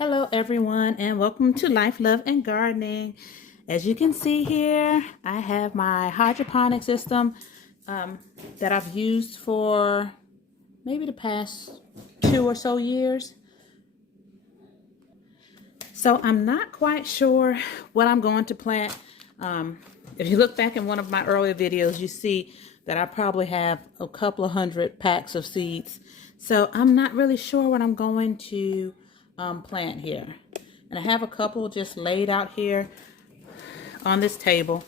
Hello everyone and welcome to Life, Love, and Gardening. As you can see here, I have my hydroponic system that I've used for maybe the past 2 or so years. So I'm not quite sure what I'm going to plant. If you look back in one of my earlier videos, you see that I probably have a couple of hundred packs of seeds. So I'm not really sure what I'm going to plant here. And I have a couple just laid out here on this table.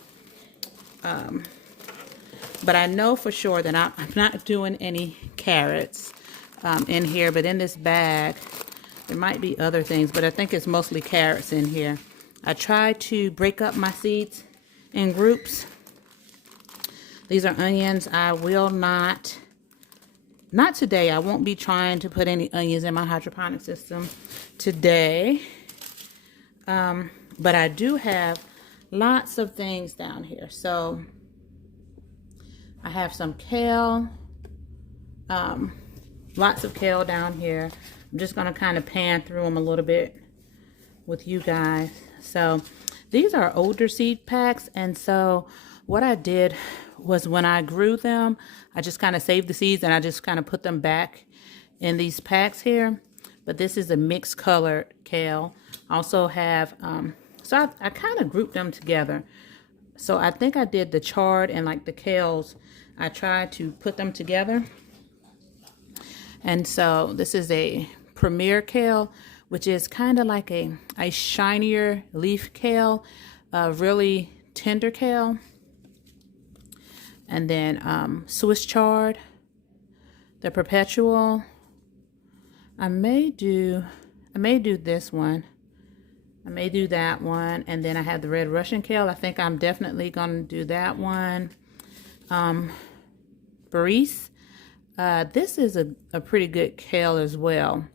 But I know for sure that I'm not doing any carrots in here. But in this bag, there might be other things. But I think it's mostly carrots in here. I try to break up my seeds in groups. These are onions. I will not today. I won't be trying to put any onions in my hydroponic system today. But I do have lots of things down here. So I have some kale, lots of kale down here. I'm just going to kind of pan through them a little bit with you guys. So these are older seed packs, and so what I did was when I grew them, I just kind of saved the seeds and I just kind of put them back in these packs here. But this is a mixed colored kale. I also have, so I kind of grouped them together. So I think I did the chard and like the kales, I tried to put them together. And so this is a premier kale, which is kind of like a shinier leaf kale, really tender kale. And then Swiss chard, the perpetual. I may do this one. I may do that one. And then I have the red Russian kale. I think I'm definitely going to do that one. Baris. This is a pretty good kale as well.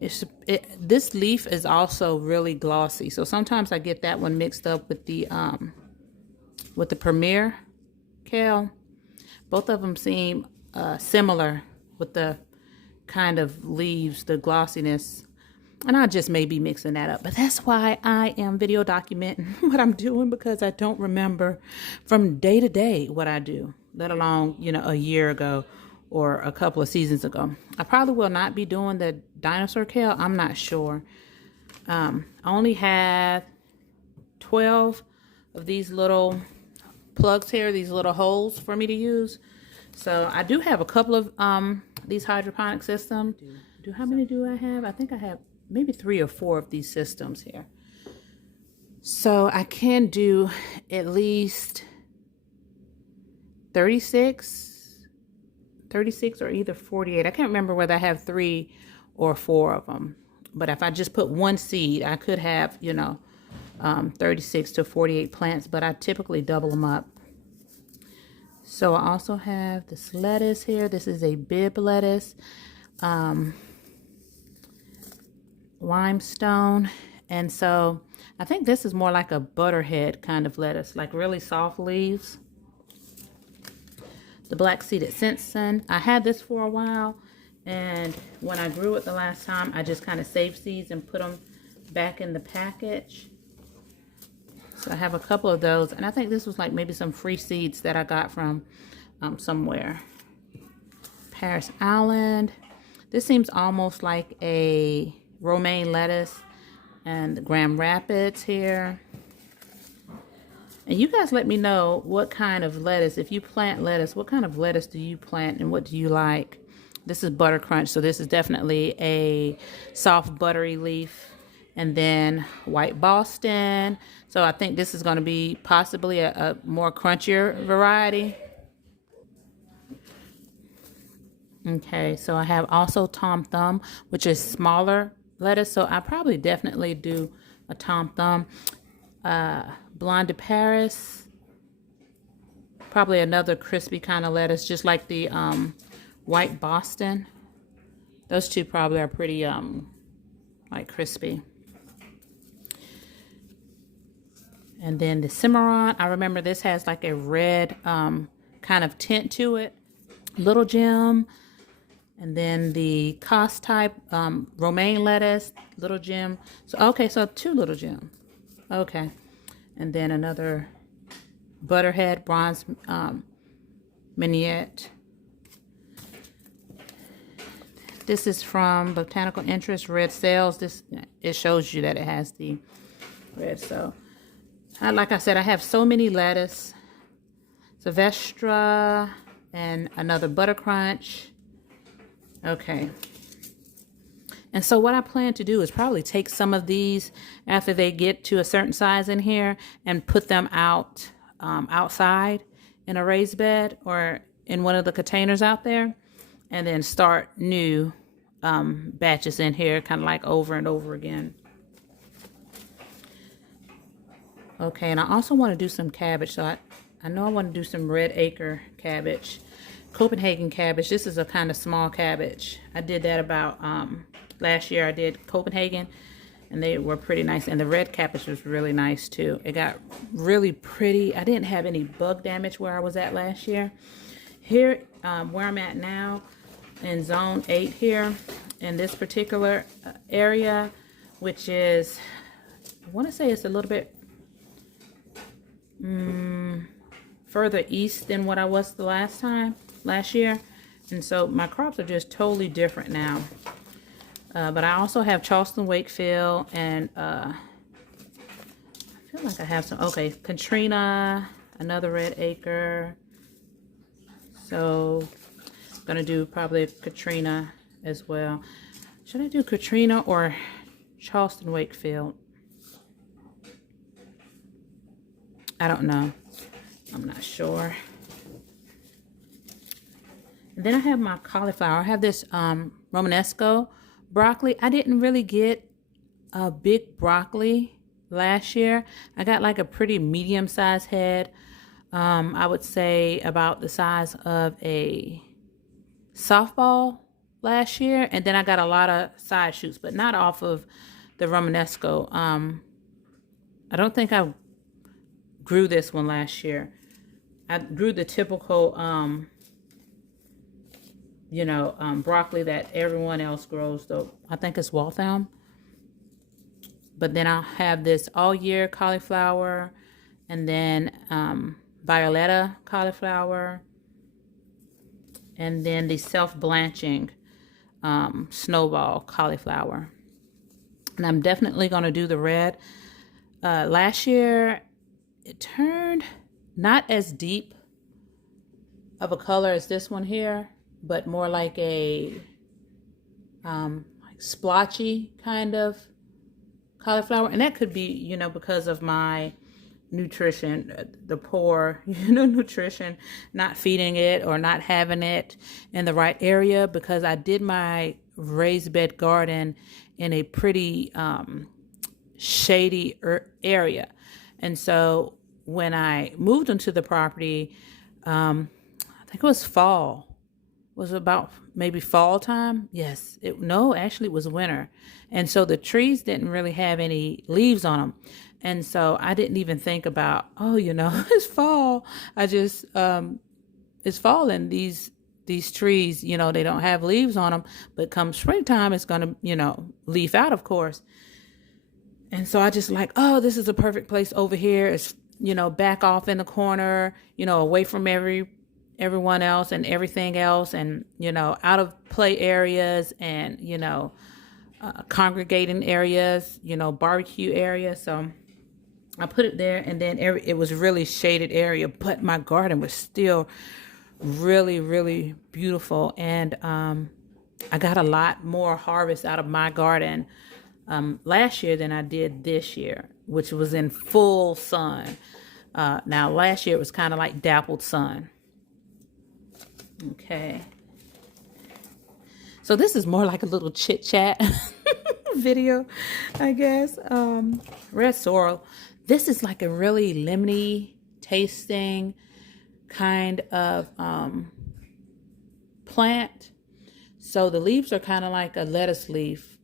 This leaf is also really glossy, so sometimes I get that one mixed up with the premier kale. Both of them seem similar with the kind of leaves, the glossiness, and I just may be mixing that up. But that's why I am video documenting what I'm doing, because I don't remember from day to day what I do, let alone, you know, a year ago or a couple of seasons ago. I probably will not be doing the dinosaur kale. I'm not sure. I only have 12 of these little plugs here, these little holes for me to use. So I do have a couple of these hydroponic systems. How many do I have? I think I have maybe 3 or 4 of these systems here. So I can do at least 36 or either 48. I can't remember whether I have 3 or 4 of them. But if I just put one seed, I could have, you know, 36 to 48 plants, but I typically double them up. So I also have this lettuce here. This is a bib lettuce, limestone. And so I think this is more like a butterhead kind of lettuce, like really soft leaves. The black seeded Simpson. I had this for a while, and when I grew it the last time, I just kind of saved seeds and put them back in the package. So I have a couple of those, and I think this was like maybe some free seeds that I got from somewhere. Paris Island. This seems almost like a romaine lettuce, and Grand Rapids here. And you guys let me know what kind of lettuce, if you plant lettuce, what kind of lettuce do you plant and what do you like? This is Butter Crunch, so this is definitely a soft buttery leaf. And then White Boston. So I think this is going to be possibly a more crunchier variety. Okay, so I have also Tom Thumb, which is smaller lettuce. So I probably definitely do a Tom Thumb. Blonde de Paris, probably another crispy kind of lettuce, just like the White Boston. Those two probably are pretty like crispy. And then the Cimarron, I remember this has like a red kind of tint to it. Little Gem, And then the Cost type romaine lettuce, little gem. So okay, so 2 little gem. Okay. And then another butterhead bronze mignonette. This is from Botanical Interest Red Cells. This, it shows you that it has the red. So like I said, I have so many lettuce, Sylvestra, and another butter crunch. Okay. And so what I plan to do is probably take some of these after they get to a certain size in here and put them out outside in a raised bed or in one of the containers out there, and then start new batches in here, kind of like over and over again. Okay, and I also want to do some cabbage. So I know I want to do some red acre cabbage. Copenhagen cabbage. This is a kind of small cabbage. I did that about last year. I did Copenhagen, and they were pretty nice. And the red cabbage was really nice too. It got really pretty. I didn't have any bug damage where I was at last year. Here, where I'm at now, in zone 8 here, in this particular area, which is, I want to say it's a little bit further east than what I was the last year. And so my crops are just totally different now. But I also have Charleston, Wakefield, and I feel like I have some, okay, Katrina, another red acre. So I'm gonna do probably Katrina as well. Should I do Katrina or Charleston, Wakefield? I don't know. I'm not sure. And then I have my cauliflower. I have this Romanesco broccoli. I didn't really get a big broccoli last year. I got like a pretty medium-sized head. I would say about the size of a softball last year. And then I got a lot of side shoots, but not off of the Romanesco. I don't think I grew this one last year. I grew the typical, broccoli that everyone else grows, though. I think it's Waltham. But then I'll have this all year cauliflower, and then Violetta cauliflower, and then the self-blanching snowball cauliflower. And I'm definitely going to do the red. Last year, it turned not as deep of a color as this one here, but more like a like splotchy kind of cauliflower. And that could be, because of my nutrition, the poor, nutrition, not feeding it or not having it in the right area, because I did my raised bed garden in a pretty shady area. And so when I moved into the property, I think it was fall. It was about maybe fall time. Yes. Actually it was winter. And so the trees didn't really have any leaves on them. And so I didn't even think about, it's fall. I just, it's fall, and these trees, they don't have leaves on them, but come springtime, it's going to, leaf out, of course. And so I just like, this is a perfect place over here. It's, back off in the corner, away from everyone else and everything else, and, out of play areas and, congregating areas, barbecue areas. So I put it there, and then it was really shaded area, but my garden was still really, really beautiful. And I got a lot more harvest out of my garden last year than I did this year, which was in full sun. Now last year it was kind of like dappled sun. Okay. So this is more like a little chit-chat video, I guess. Red sorrel. This is like a really lemony tasting kind of plant. So the leaves are kind of like a lettuce leaf,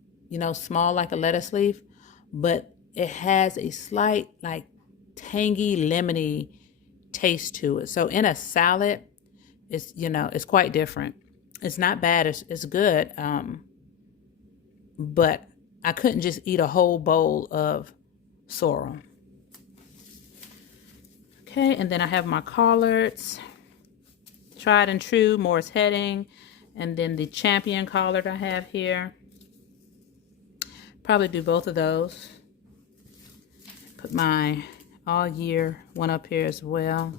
small like a lettuce leaf, but it has a slight like tangy lemony taste to it. So in a salad, it's quite different. It's not bad. It's good. But I couldn't just eat a whole bowl of sorrel. Okay, and then I have my collards. Tried and True, Morris Heading. And then the Champion collard I have here. Probably do both of those. Put my all year one up here as well.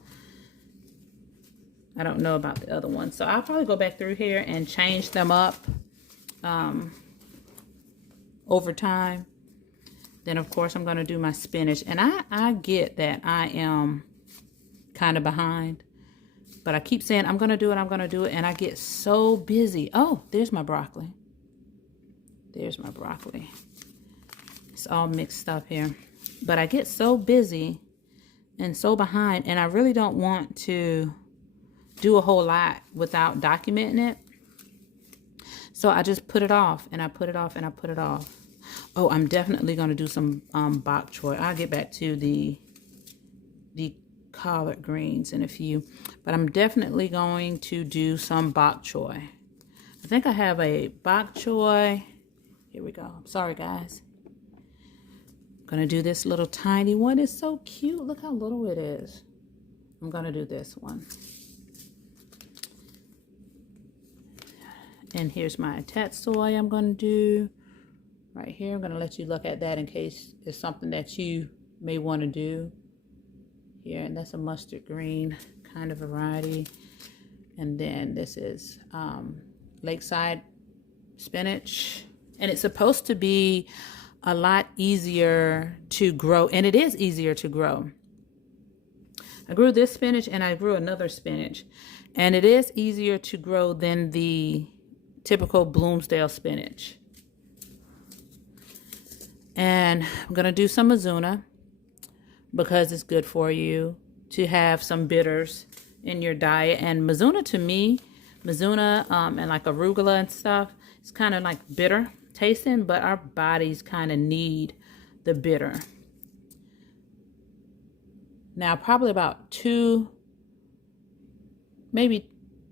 I don't know about the other one. So I'll probably go back through here and change them up over time. Then of course I'm going to do my spinach. And I get that I am kind of behind. But I keep saying I'm going to do it, I'm going to do it. And I get so busy. Oh, there's my broccoli. There's my broccoli. It's all mixed up here. But I get so busy and so behind. And I really don't want to do a whole lot without documenting it. So I just put it off. And I put it off and I put it off. Oh, I'm definitely going to do some bok choy. I'll get back to the collard greens in a few. But I'm definitely going to do some bok choy. I think I have a bok choy. Here we go. I'm sorry, guys. I'm going to do this little tiny one. It's so cute. Look how little it is. I'm going to do this one. And here's my tatsoi I'm going to do right here. I'm going to let you look at that in case it's something that you may want to do here. And that's a mustard green kind of variety. And then this is lakeside spinach. And it's supposed to be a lot easier to grow. And it is easier to grow. I grew this spinach and I grew another spinach. And it is easier to grow than the typical Bloomsdale spinach. And I'm going to do some Mizuna because it's good for you to have some bitters in your diet. And Mizuna, to me, and like arugula and stuff, it's kind of like bitter tasting, but our bodies kind of need the bitter. Now, probably about maybe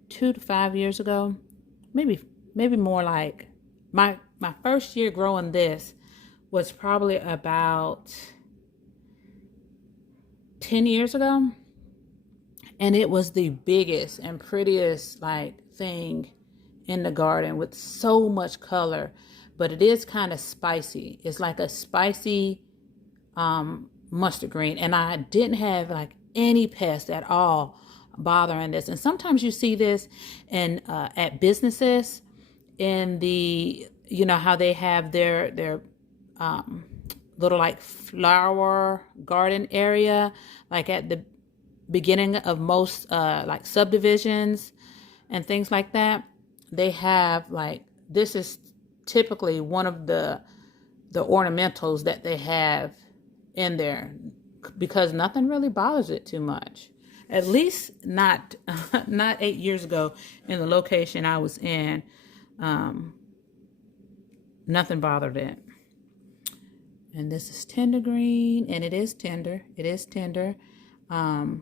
2 to 5 years ago, maybe more, like my first year growing this was probably about 10 years ago. And it was the biggest and prettiest like thing in the garden with so much color. But it is kind of spicy. It's like a spicy mustard green. And I didn't have like any pests at all bothering this. And sometimes you see this in at businesses in the, you know, how they have their little like flower garden area, like at the beginning of most like subdivisions and things like that. They have like, this is typically one of the ornamentals that they have in there because nothing really bothers it too much. At least not 8 years ago in the location I was in. Nothing bothered it. And this is tender green, and it is tender. It is tender. And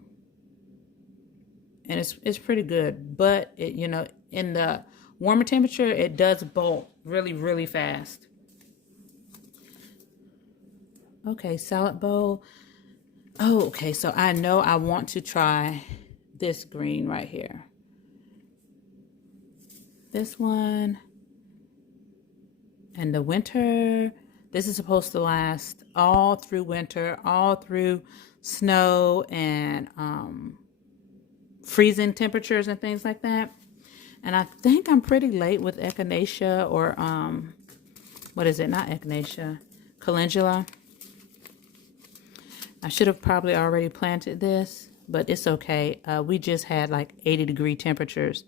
it's pretty good. But, it, you know, in the warmer temperature, it does bolt really, really fast. Okay, salad bowl. Oh, okay, so I know I want to try this green right here. This one. And the winter, this is supposed to last all through winter, all through snow and freezing temperatures and things like that. And I think I'm pretty late with echinacea or, what is it? Not echinacea, calendula. I should have probably already planted this, but it's okay. We just had like 80-degree temperatures.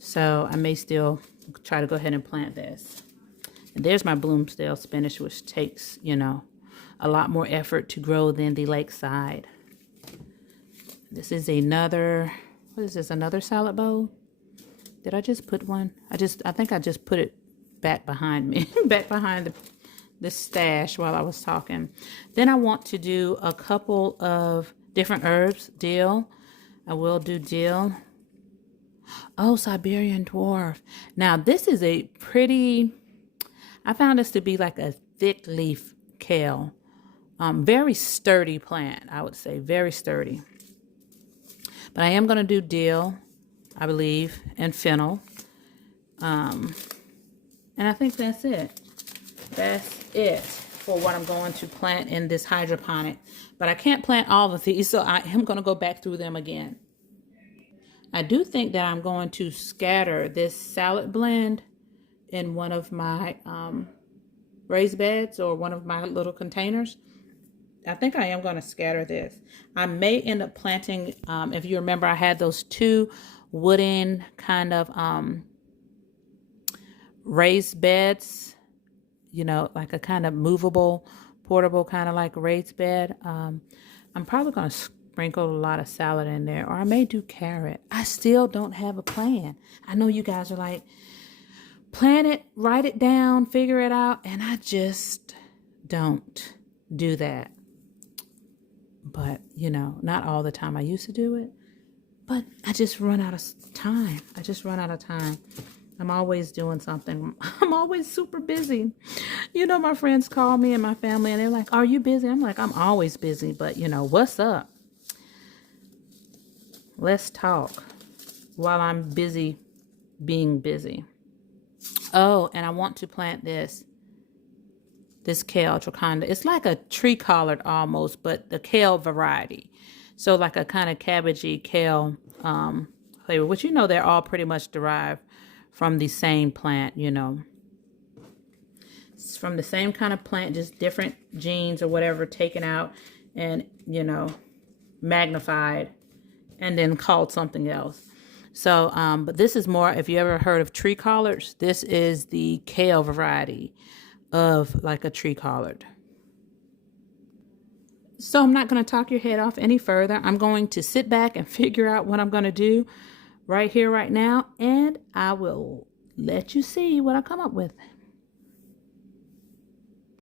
So I may still try to go ahead and plant this. And there's my Bloomsdale spinach, which takes, you know, a lot more effort to grow than the lakeside. This is another, what is this, another salad bowl? Did I just put one? I think I just put it back behind me, back behind the stash while I was talking. Then I want to do a couple of different herbs. Dill. I will do dill. Oh, Siberian dwarf. Now, this is a pretty, I found this to be like a thick leaf kale. Very sturdy plant, I would say. Very sturdy. But I am going to do dill, I believe, and fennel. And I think that's it. That's it for what I'm going to plant in this hydroponic. But I can't plant all of these, so I am going to go back through them again. I do think that I'm going to scatter this salad blend in one of my raised beds or one of my little containers. I think I am going to scatter this. I may end up planting, if you remember, I had those two wooden kind of raised beds, you know, like a kind of movable, portable kind of like raised bed. I'm probably going to sprinkle a lot of salad in there, or I may do carrot. I still don't have a plan. I know you guys are like, plan it, write it down, figure it out, and I just don't do that. But, you know, not all the time. I used to do it, but I just run out of time. I'm always doing something. I'm always super busy. You know, my friends call me and my family and they're like, are you busy? I'm like, I'm always busy, but you know, what's up? Let's talk while I'm busy being busy. Oh, and I want to plant this kale trichonda. It's like a tree collard almost, but the kale variety. So like a kind of cabbagey kale flavor, which, you know, they're all pretty much derived from the same plant, you know. It's from the same kind of plant, just different genes or whatever taken out and, you know, magnified and then called something else. So, but this is more, if you ever heard of tree collards, this is the kale variety of like a tree collard. So I'm not going to talk your head off any further. I'm going to sit back and figure out what I'm going to do right here, right now, and I will let you see what I come up with.